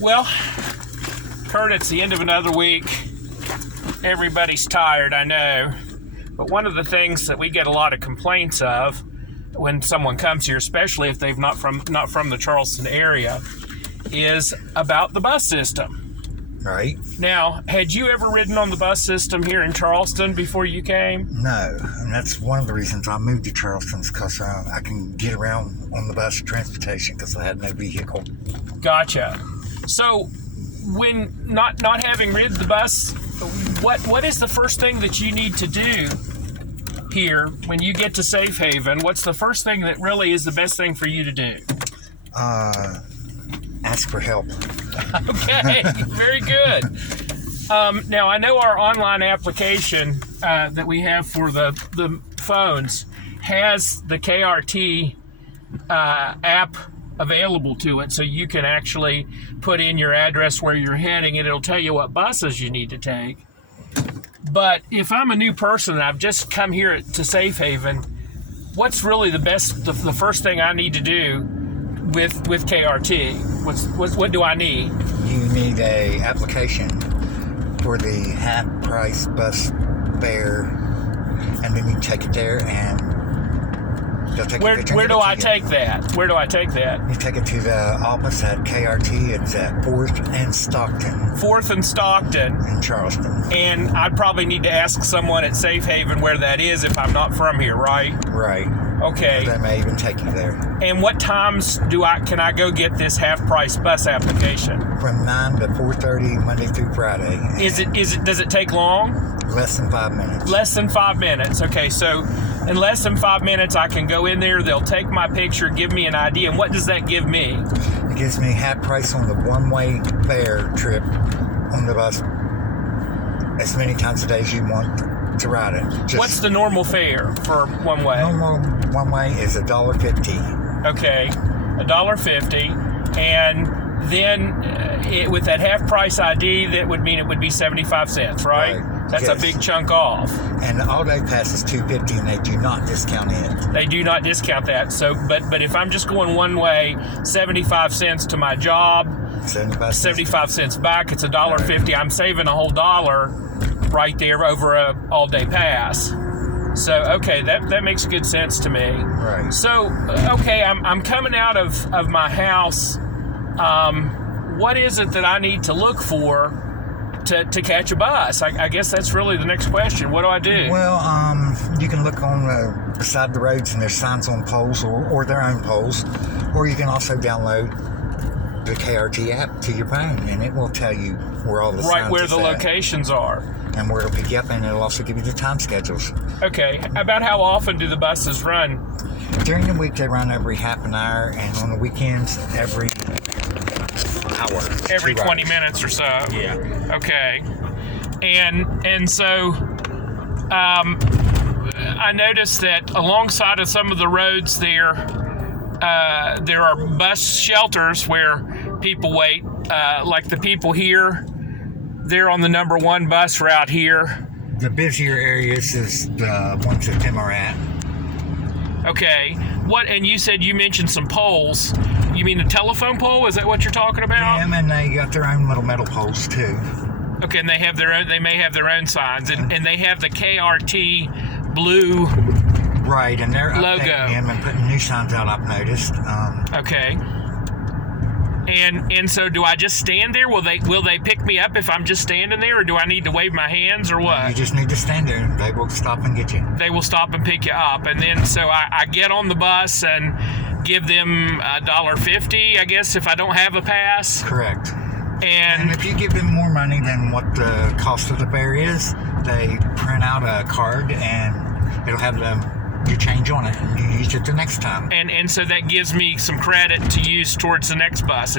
Well, Kurt, it's the end of another week. Everybody's tired, I know. But one of the things that we get a lot of complaints of when someone comes here, especially if they've not from the Charleston area, is about the bus system. Right. Now, had you ever ridden on the bus system here in Charleston before you came? No, and that's one of the reasons I moved to Charleston, is because I can get around on the bus transportation because I had no vehicle. Gotcha. So, when not having ridden the bus, what is the first thing that you need to do here when you get to Safe Haven? What's the first thing that really is the best thing for you to do? Ask for help. Okay, very good. Now, I know our online application that we have for the phones has the KRT app available to it, so you can actually put in your address where you're heading, and it'll tell you what buses you need to take. But if I'm a new person and I've just come here to Safe Haven, what's really the first thing I need to do with KRT? What do I need? You need a application for the half-price bus fare, and then you take it there, and they'll take a picture. Where do I take that? Where do I take that? You take it to the office at KRT. It's at 4th and Stockton. 4th and Stockton. In Charleston. And I'd probably need to ask someone at Safe Haven where that is if I'm not from here, right? Right. Okay. They may even take you there. And what times can I go get this half-price bus application? From 9 to 4:30, Monday through Friday. Does it take long? Less than 5 minutes. Less than 5 minutes. Okay, so in less than 5 minutes, I can go in there. They'll take my picture, give me an ID, and what does that give me? It gives me half price on the one-way fare trip on the bus as many times a day as you want to ride it. What's the normal fare for one way? Normal one way is $1.50. Okay, $1.50, and then with that half price ID, that would mean it would be 75 cents, right? That's yes. A big chunk off. And the all-day pass is $2.50, and they do not discount it. They do not discount that. So, but if I'm just going one way, 75 cents to my job, 75 cents back, it's $1.50. I'm saving a whole $1 right there over a all-day pass. So, okay, that makes good sense to me. Right. So, okay, I'm coming out of my house. What is it that I need to look for to catch a bus? I guess that's really the next question. What do I do? Well, you can look on beside the roads, and there's signs on poles or their own poles, or you can also download the KRT app to your phone, and it will tell you where all the signs are. Right where the locations are. And where it'll pick you up, and it'll also give you the time schedules. Okay. About how often do the buses run? During the week, they run every half an hour, and on the weekends, every hour. Every 20 minutes or so. Yeah. Okay. And so I noticed that alongside of some of the roads there are bus shelters where people wait, like the people here. They're on the number 1 bus route here. The busier areas is the ones that them are at. Okay. And you mentioned some poles. You mean a telephone pole? Is that what you're talking about? Yeah, and they got their own little metal poles too. Okay, and they may have their own signs, and they have the KRT blue right, and they're logo. Updating them and putting new signs out, I've noticed. Okay. And so do I just stand there? Will they pick me up if I'm just standing there, or do I need to wave my hands, or what? You just need to stand there. They will stop and get you. They will stop and pick you up, and then so I get on the bus and give them $1.50, I guess, if I don't have a pass. Correct. And if you give them more money than what the cost of the fare is, they print out a card and it'll have your change on it, and you use it the next time. And so that gives me some credit to use towards the next bus.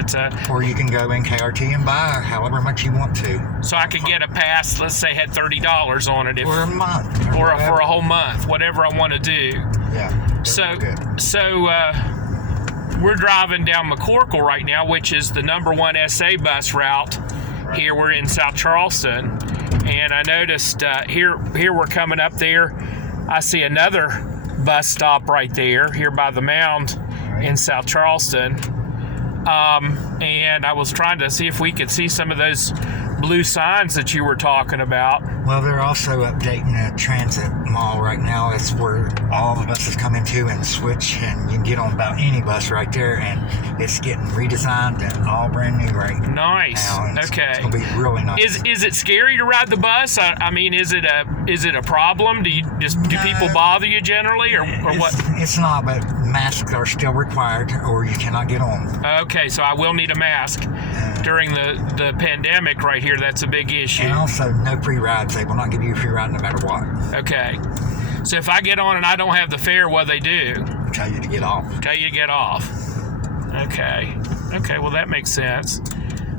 Or you can go in KRT and buy however much you want to. So I could get a pass, let's say had $30 on it. For a month. Or for a whole month, whatever I want to do. Yeah. So we're driving down McCorkle right now, which is the number 1 SA bus route. Right. Here we're in South Charleston. And I noticed here we're coming up there. I see another bus stop right there, here by the mound in South Charleston. and I was trying to see if we could see some of those blue signs that you were talking about. Well, they're also updating the transit mall right now. It's where all the buses come into and switch, and you can get on about any bus right there, and it's getting redesigned and all brand new right Nice. now. And Okay. It's going to be really nice. Is it scary to ride the bus? I mean, is it a problem? Do people bother you generally, or what? It's not, but masks are still required, or you cannot get on. Okay, so I will need a mask during the pandemic right here. That's a big issue. And also, no free rides. They will not give you a free ride no matter what. Okay. So if I get on and I don't have the fare, what they do? Tell you to get off. Tell you to get off. Okay. Okay, well, that makes sense.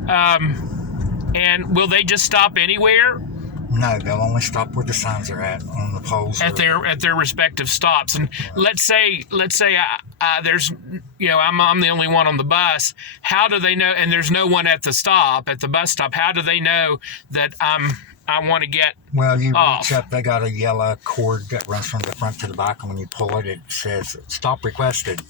And will they just stop anywhere? No, they'll only stop where the signs are at on the poles. At their respective stops. And let's say there's, I'm the only one on the bus. How do they know? And there's no one at the bus stop. How do they know that I want to get Well, you off? reach up. They got a yellow cord that runs from the front to the back, and when you pull it, it says "Stop requested."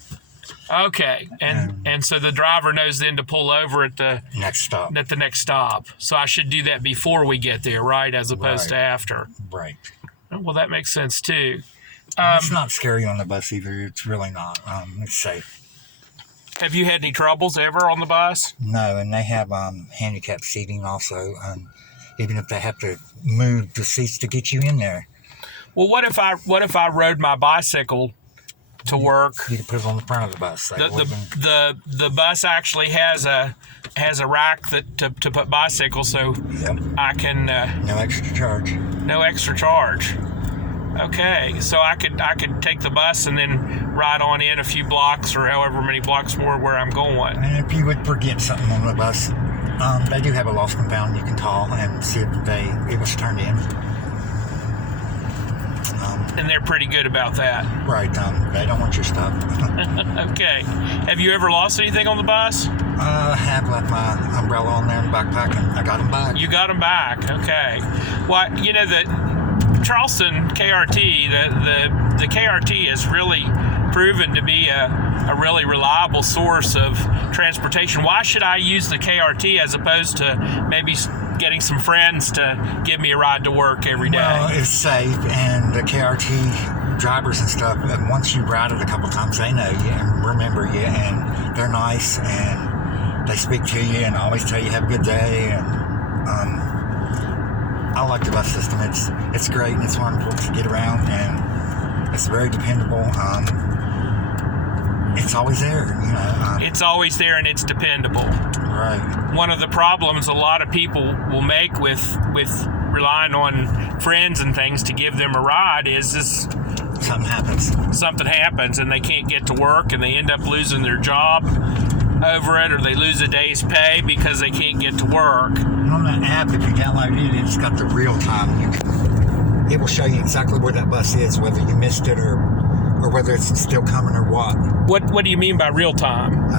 Okay, and so the driver knows then to pull over at the Next stop. At the next stop. So I should do that before we get there, right? As opposed to after. Right. Well, that makes sense too. It's not scary on the bus either. It's really not. It's safe. Have you had any troubles ever on the bus? No, and they have handicapped seating also. Even if they have to move the seats to get you in there. Well, what if I rode my bicycle to work? You can put it on the front of the bus. The bus actually has a rack to put bicycles, so Yep. I can No extra charge. no extra charge. Okay, so I could take the bus and then ride on in a few blocks or however many blocks more where I'm going. And if you would forget something on the bus, they do have a lost and found you can call and see if it was turned in. And they're pretty good about that. Right, they don't want your stuff. Okay. Have you ever lost anything on the bus? I have left my umbrella on there in the backpack, and I got them back. You got them back. Okay. Well, the Charleston KRT, the KRT has really proven to be a really reliable source of transportation. Why should I use the KRT as opposed to maybe getting some friends to give me a ride to work every day? Well, it's safe, and the KRT drivers and stuff, and once you ride it a couple times, they know you and remember you, and they're nice, and they speak to you and always tell you have a good day. And I like the bus system. It's great, and it's wonderful to get around, and it's very dependable. It's always there, It's always there, and it's dependable. Right. One of the problems a lot of people will make with relying on friends and things to give them a ride is Something happens, and they can't get to work, and they end up losing their job over it, or they lose a day's pay because they can't get to work. And on that app, if you download it, it's got the real time. It will show you exactly where that bus is, whether you missed it or whether it's still coming or what. What do you mean by real time?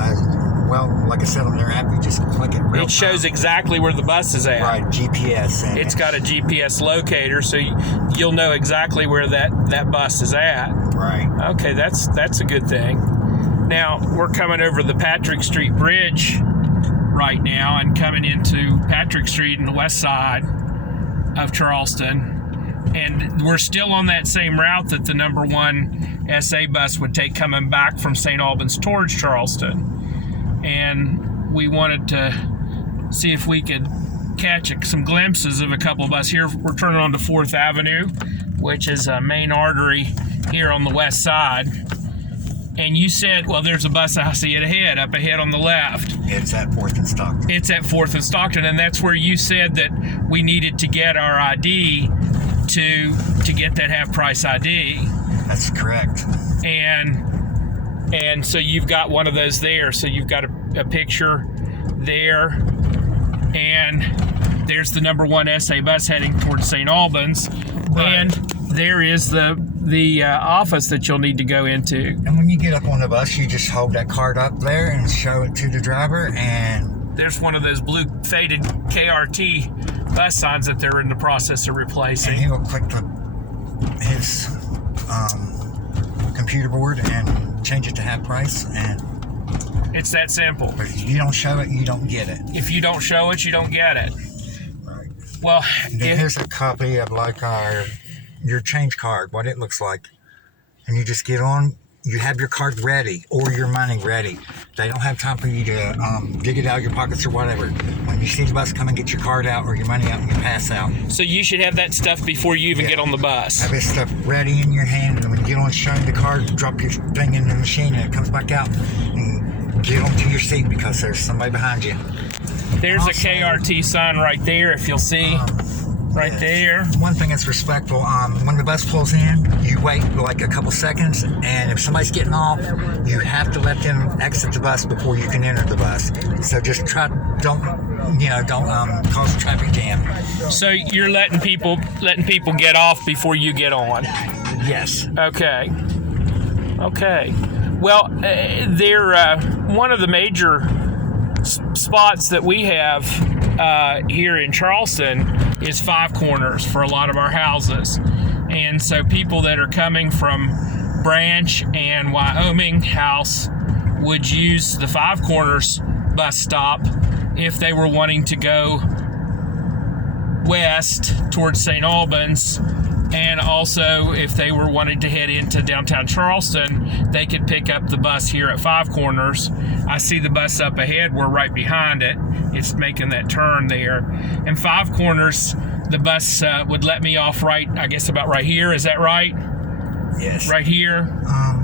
Well, like I said, on their app, you just click it real time. It shows exactly where the bus is at. Right, GPS. And it's got a GPS locator, so you'll know exactly where that bus is at. Right. Okay, that's a good thing. Now, we're coming over the Patrick Street Bridge right now and coming into Patrick Street in the west side of Charleston. And we're still on that same route that the number 1 SA bus would take coming back from St. Albans towards Charleston. And we wanted to see if we could catch some glimpses of a couple of us here. We're turning onto 4th Avenue, which is a main artery here on the west side. And you said, well, there's a bus, I see it up ahead on the left. It's at 4th and Stockton. It's at 4th and Stockton, and that's where you said that we needed to get our ID to get that half-price ID. That's correct. And so you've got one of those there. So you've got a picture there, and there's the number 1 SA bus heading towards St. Albans. Right. And there is the office that you'll need to go into. And when you get up on the bus, you just hold that card up there and show it to the driver, and there's one of those blue faded KRT bus signs that they're in the process of replacing. And he will click his computer board and change it to half price, and It's that simple. But if you don't show it, you don't get it. If you don't show it, you don't get it. Right. Well, Here's a copy of like your change card, what it looks like. And you just get on, you have your card ready or your money ready. They don't have time for you to dig it out of your pockets or whatever. When you see the bus, come and get your card out or your money out and you pass out. so you should have that stuff before you even get on the bus. Have this stuff ready in your hand, and when you get on showing the card, drop your thing in the machine and it comes back out. And get onto your seat because there's somebody behind you. There's Also, a KRT sign right there, if you'll see. Right there. One thing that's respectful, when the bus pulls in, you wait like a couple seconds, and if somebody's getting off, you have to let them exit the bus before you can enter the bus. So just don't cause a traffic jam. So you're letting people get off before you get on. Yes. Okay. Well, they're one of the major spots that we have here in Charleston is Five Corners for a lot of our houses. And so people that are coming from Branch and Wyoming House would use the Five Corners bus stop if they were wanting to go west towards St. Albans. And also, if they were wanting to head into downtown Charleston, they could pick up the bus here at Five Corners. I see the bus up ahead. We're right behind it. It's making that turn there. And Five Corners, the bus would let me off right, I guess about right here. Is that right? Yes. Right here.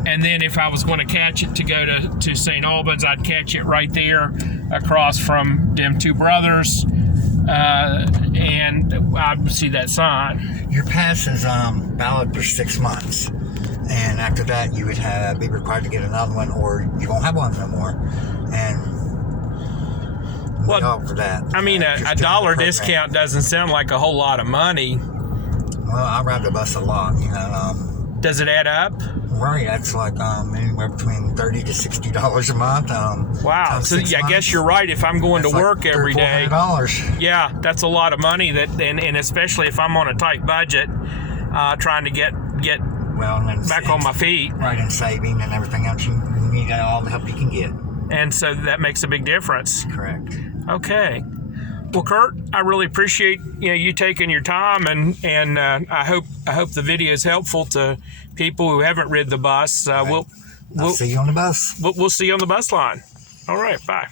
And then if I was going to catch it to go to St. Albans, I'd catch it right there across from them two brothers. And I would see that sign. Your pass is valid for 6 months, and after that you would be required to get another one, or you won't have one no more. And well, for that, I mean, a dollar discount doesn't sound like a whole lot of money. Well, I ride the bus a lot, Does it add up? Right, that's like anywhere between $30 to $60 a month. Wow. So I guess you're right. If I'm going to work every day, $400. yeah, that's a lot of money. And especially if I'm on a tight budget, trying to get back on my feet. Right, and saving and everything else. You need all the help you can get. And so that makes a big difference. Correct. Okay. Well, Kurt, I really appreciate you taking your time, and I hope the video is helpful to people who haven't rid the bus. Right. I'll see you on the bus. We'll see you on the bus line. All right, bye.